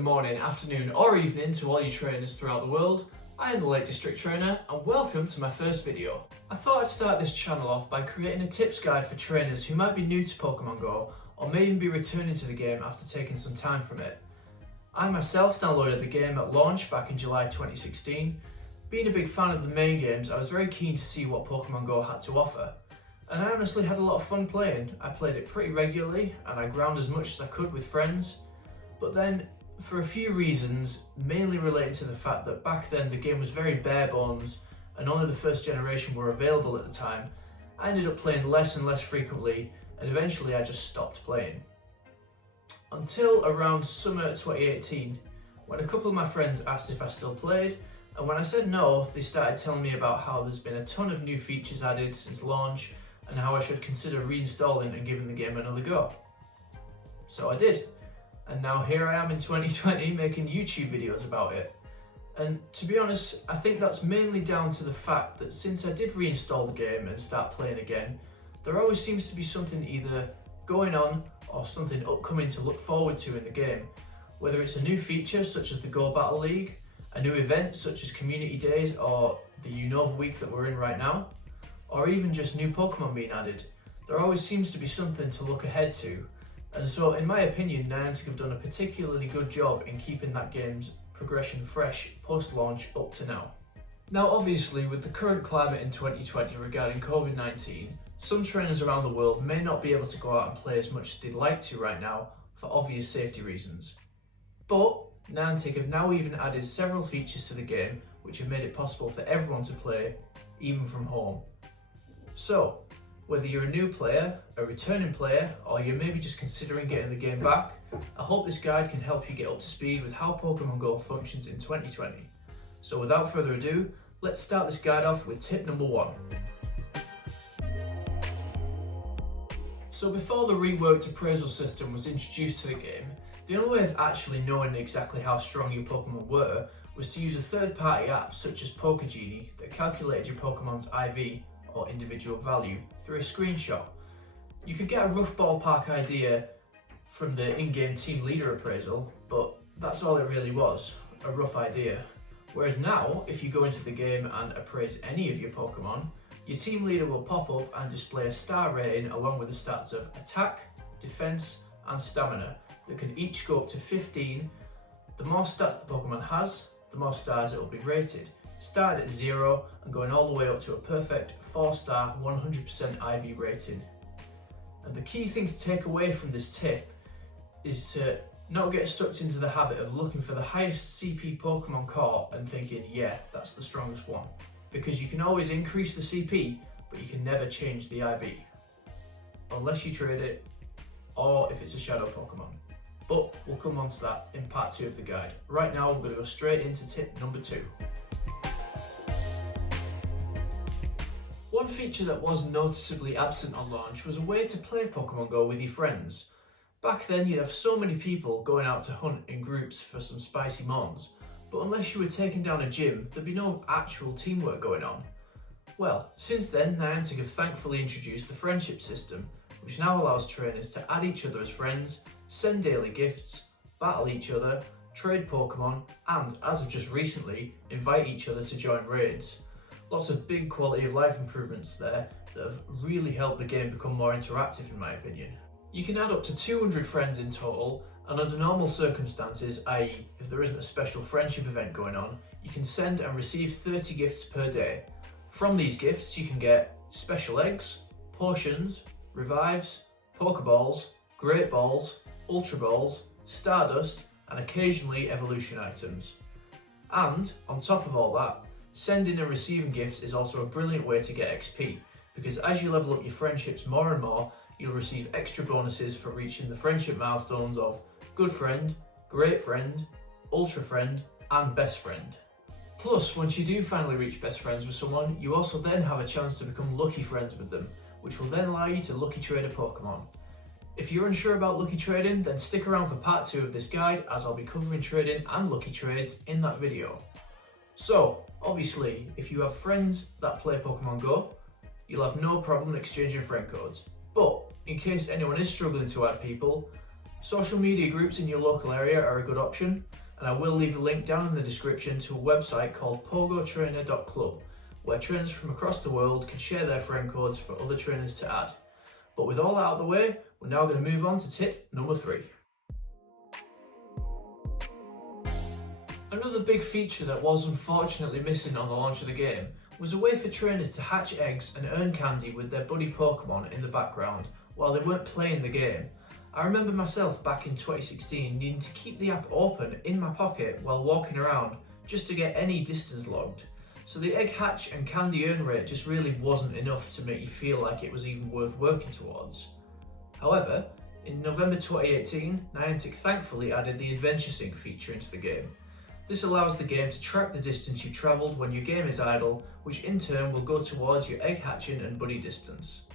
good morning, afternoon or evening to all you trainers throughout the world. I am the Lake District Trainer and welcome to my first video. I thought I'd start this channel off by creating a tips guide for trainers who might be new to Pokemon Go or may even be returning to the game after taking some time from it. I myself downloaded the game at launch back in July 2016. Being a big fan of the main games, I was very keen to see what Pokemon Go had to offer. And I honestly had a lot of fun playing. I played it pretty regularly and I ground as much as I could with friends. But then, for a few reasons, mainly related to the fact that back then the game was very bare bones and only the first generation were available at the time, I ended up playing less and less frequently and eventually I just stopped playing. Until around summer 2018, when a couple of my friends asked if I still played, and when I said no, they started telling me about how there's been a ton of new features added since launch and how I should consider reinstalling and giving the game another go. So I did. And now here I am in 2020 making YouTube videos about it. And to be honest, I think that's mainly down to the fact that since I did reinstall the game and start playing again, there always seems to be something either going on or something upcoming to look forward to in the game. Whether it's a new feature such as the Go Battle League, a new event such as Community Days or the Unova week that we're in right now, or even just new Pokemon being added, there always seems to be something to look ahead to. And so, in my opinion, Niantic have done a particularly good job in keeping that game's progression fresh post-launch up to now. Now obviously, with the current climate in 2020 regarding COVID-19, some trainers around the world may not be able to go out and play as much as they'd like to right now for obvious safety reasons. But Niantic have now even added several features to the game which have made it possible for everyone to play, even from home. So, whether you're a new player, a returning player, or you're maybe just considering getting the game back, I hope this guide can help you get up to speed with how Pokemon Go functions in 2020. So without further ado, let's start this guide off with tip number 1. So before the reworked appraisal system was introduced to the game, the only way of actually knowing exactly how strong your Pokemon were was to use a third-party app such as Pokegenie that calculated your Pokemon's IV, or individual value, through a screenshot. You could get a rough ballpark idea from the in-game team leader appraisal, but that's all it really was, a rough idea. Whereas now, if you go into the game and appraise any of your Pokemon, your team leader will pop up and display a star rating along with the stats of attack, defense, and stamina that can each go up to 15. The more stats the Pokemon has, the more stars it will be rated, starting at 0 and going all the way up to a perfect 4-star 100% IV rating. And the key thing to take away from this tip is to not get sucked into the habit of looking for the highest CP Pokemon caught and thinking, yeah, that's the strongest one. Because you can always increase the CP, but you can never change the IV. Unless you trade it, or if it's a shadow Pokemon. But we'll come on to that in part 2 of the guide. Right now, we're going to go straight into tip number 2. One feature that was noticeably absent on launch was a way to play Pokemon Go with your friends. Back then you'd have so many people going out to hunt in groups for some spicy mons, but unless you were taking down a gym, there'd be no actual teamwork going on. Well, since then Niantic have thankfully introduced the friendship system, which now allows trainers to add each other as friends, send daily gifts, battle each other, trade Pokemon, and, as of just recently, invite each other to join raids. Lots of big quality of life improvements there that have really helped the game become more interactive in my opinion. You can add up to 200 friends in total, and under normal circumstances, i.e. if there isn't a special friendship event going on, you can send and receive 30 gifts per day. From these gifts you can get special eggs, potions, revives, Pokeballs, Great Balls, Ultra Balls, Stardust, and occasionally evolution items. And, on top of all that, sending and receiving gifts is also a brilliant way to get XP, because as you level up your friendships more and more, you'll receive extra bonuses for reaching the friendship milestones of Good Friend, Great Friend, Ultra Friend, and Best Friend. Plus, once you do finally reach best friends with someone, you also then have a chance to become lucky friends with them, which will then allow you to lucky trade a Pokemon. If you're unsure about lucky trading, then stick around for part 2 of this guide, as I'll be covering trading and lucky trades in that video. So, obviously, if you have friends that play Pokemon Go, you'll have no problem exchanging friend codes. But in case anyone is struggling to add people, Social media groups in your local area are a good option, and I will leave a link down in the description to a website called pogotrainer.club, where trainers from across the world can share their friend codes for other trainers to add. But with all that out of the way, we're now going to move on to tip number 3. Another big feature that was unfortunately missing on the launch of the game was a way for trainers to hatch eggs and earn candy with their buddy Pokémon in the background while they weren't playing the game. I remember myself back in 2016 needing to keep the app open in my pocket while walking around just to get any distance logged. So the egg hatch and candy earn rate just really wasn't enough to make you feel like it was even worth working towards. However, in November 2018, Niantic thankfully added the Adventure Sync feature into the game. This allows the game to track the distance you travelled when your game is idle, which in turn will go towards your egg hatching and buddy distance.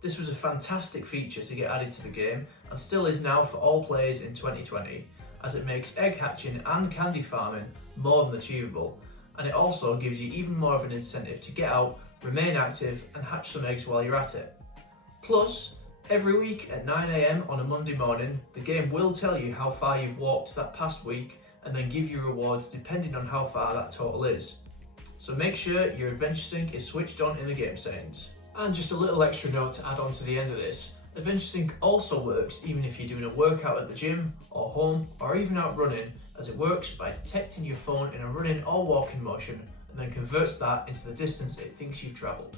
This was a fantastic feature to get added to the game and still is now for all players in 2020, as it makes egg hatching and candy farming more than achievable, and it also gives you even more of an incentive to get out, remain active and hatch some eggs while you're at it. Plus, every week at 9 AM on a Monday morning, the game will tell you how far you've walked that past week and then give you rewards depending on how far that total is. So make sure your Adventure Sync is switched on in the game settings. And just a little extra note to add on to the end of this, Adventure Sync also works even if you're doing a workout at the gym or home or even out running, as it works by detecting your phone in a running or walking motion and then converts that into the distance it thinks you've travelled.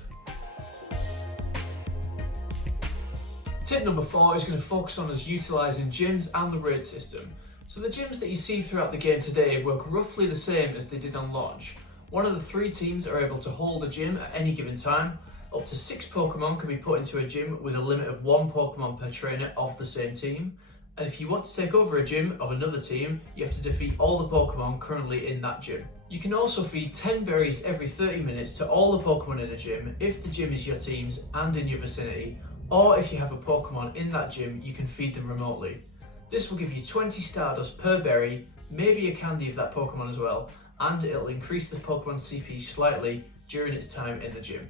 Tip number 4 is going to focus on us utilising gyms and the raid system. So the gyms that you see throughout the game today work roughly the same as they did on launch. One of the 3 teams are able to hold a gym at any given time. Up to 6 Pokemon can be put into a gym with a limit of 1 Pokemon per trainer of the same team. And if you want to take over a gym of another team, you have to defeat all the Pokemon currently in that gym. You can also feed 10 berries every 30 minutes to all the Pokemon in a gym if the gym is your team's and in your vicinity, or if you have a Pokemon in that gym, you can feed them remotely. This will give you 20 Stardust per berry, maybe a candy of that Pokemon as well, and it'll increase the Pokemon's CP slightly during its time in the gym.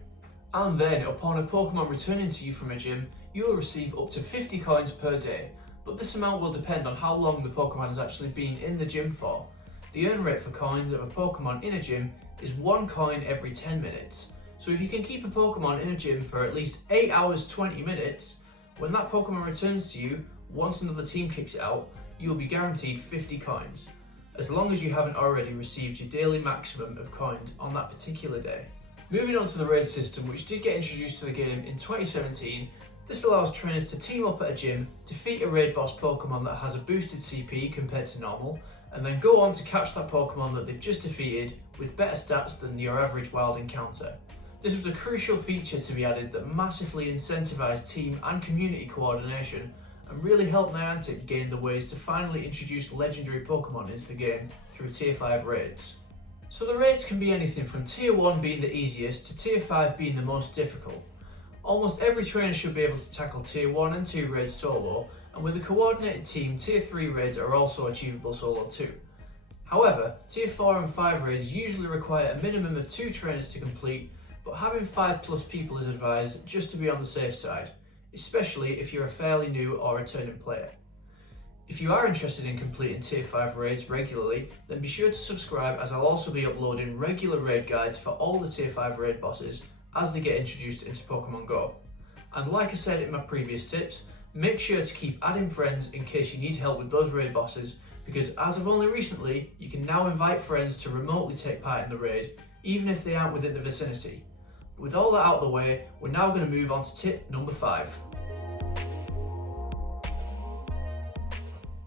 And then, upon a Pokemon returning to you from a gym, you will receive up to 50 coins per day, but this amount will depend on how long the Pokemon has actually been in the gym for. The earn rate for coins of a Pokemon in a gym is 1 coin every 10 minutes, so if you can keep a Pokemon in a gym for at least 8 hours 20 minutes, when that Pokemon returns to you, once another team kicks it out, you will be guaranteed 50 coins, as long as you haven't already received your daily maximum of coins on that particular day. Moving on to the raid system, which did get introduced to the game in 2017, this allows trainers to team up at a gym, defeat a raid boss Pokemon that has a boosted CP compared to normal, and then go on to catch that Pokemon that they've just defeated with better stats than your average wild encounter. This was a crucial feature to be added that massively incentivised team and community coordination and really helped Niantic gain the ways to finally introduce legendary Pokemon into the game through Tier 5 raids. So the raids can be anything from Tier 1 being the easiest to Tier 5 being the most difficult. Almost every trainer should be able to tackle Tier 1 and 2 raids solo, and with a coordinated team, Tier 3 raids are also achievable solo too. However, Tier 4 and 5 raids usually require a minimum of 2 trainers to complete, but having 5+ people is advised just to be on the safe side, especially if you're a fairly new or returning player. If you are interested in completing Tier 5 raids regularly, then be sure to subscribe, as I'll also be uploading regular raid guides for all the Tier 5 raid bosses as they get introduced into Pokemon Go. And like I said in my previous tips, make sure to keep adding friends in case you need help with those raid bosses, because as of only recently, you can now invite friends to remotely take part in the raid, even if they aren't within the vicinity. With all that out of the way, we're now going to move on to tip number 5.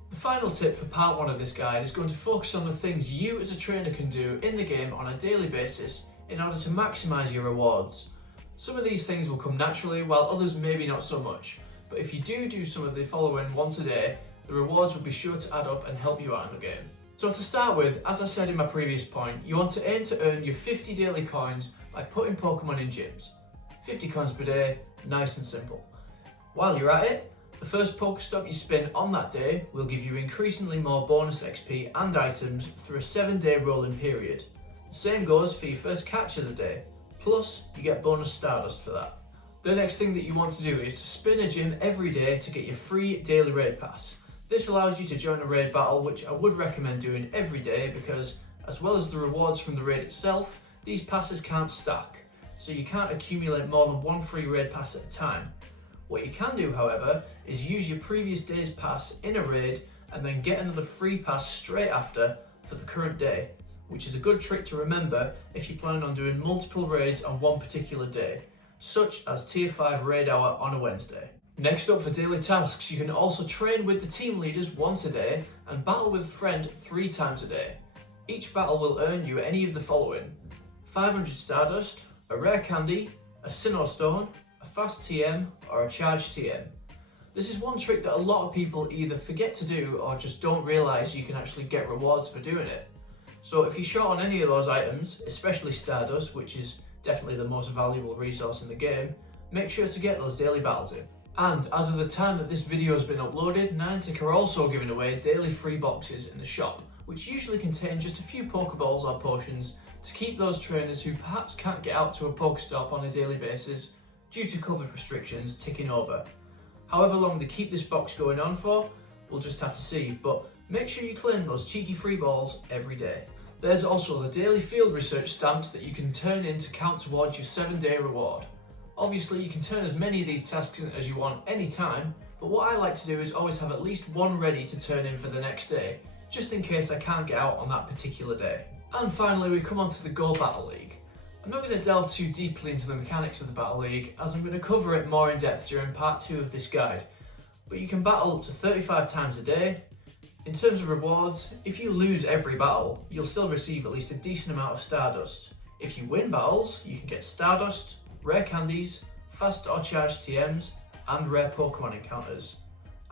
The final tip for part 1 of this guide is going to focus on the things you as a trainer can do in the game on a daily basis in order to maximise your rewards. Some of these things will come naturally, while others maybe not so much, but if you do some of the following once a day, the rewards will be sure to add up and help you out in the game. So to start with, as I said in my previous point, you want to aim to earn your 50 daily coins by putting Pokemon in gyms. 50 coins per day, nice and simple. While you're at it, the first Pokestop you spin on that day will give you increasingly more bonus XP and items through a 7-day rolling period. The same goes for your first catch of the day, plus you get bonus Stardust for that. The next thing that you want to do is to spin a gym every day to get your free daily raid pass. This allows you to join a raid battle, which I would recommend doing every day because, as well as the rewards from the raid itself, these passes can't stack, so you can't accumulate more than one free raid pass at a time. What you can do, however, is use your previous day's pass in a raid and then get another free pass straight after for the current day, which is a good trick to remember if you plan on doing multiple raids on one particular day, such as Tier 5 raid hour on a Wednesday. Next up for daily tasks, you can also train with the team leaders once a day and battle with a friend 3 times a day. Each battle will earn you any of the following: 500 Stardust, a rare candy, a Sinnoh Stone, a fast TM, or a charged TM. This is one trick that a lot of people either forget to do or just don't realise you can actually get rewards for doing it. So if you're short on any of those items, especially Stardust, which is definitely the most valuable resource in the game, make sure to get those daily battles in. And as of the time that this video has been uploaded, Niantic are also giving away daily free boxes in the shop, which usually contain just a few Pokeballs or potions to keep those trainers who perhaps can't get out to a Pokestop on a daily basis due to COVID restrictions ticking over. However long they keep this box going on for, we'll just have to see, but make sure you claim those cheeky free balls every day. There's also the daily field research stamps that you can turn in to count towards your 7-day reward. Obviously you can turn as many of these tasks in as you want anytime, but what I like to do is always have at least one ready to turn in for the next day, just in case I can't get out on that particular day. And finally we come on to the Go Battle League. I'm not going to delve too deeply into the mechanics of the Battle League, as I'm going to cover it more in depth during part 2 of this guide, but you can battle up to 35 times a day. In terms of rewards, if you lose every battle, you'll still receive at least a decent amount of Stardust. If you win battles, you can get Stardust, rare candies, fast or charged TMs, and rare Pokemon encounters.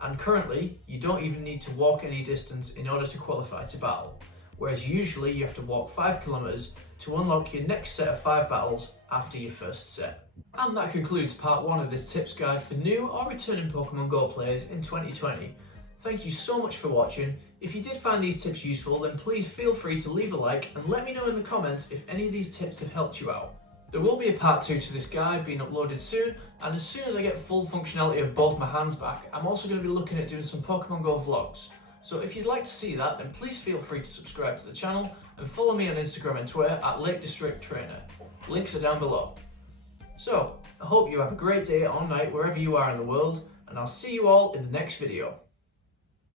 And currently, you don't even need to walk any distance in order to qualify to battle, whereas usually you have to walk 5 kilometers to unlock your next set of 5 battles after your first set. And that concludes part 1 of this tips guide for new or returning Pokemon Go players in 2020. Thank you so much for watching. If you did find these tips useful, then please feel free to leave a like and let me know in the comments if any of these tips have helped you out. There will be a part 2 to this guide being uploaded soon, and as soon as I get full functionality of both my hands back, I'm also going to be looking at doing some Pokemon Go vlogs. So if you'd like to see that, then please feel free to subscribe to the channel and follow me on Instagram and Twitter at Lake District Trainer. Links are down below. So, I hope you have a great day or night wherever you are in the world, and I'll see you all in the next video.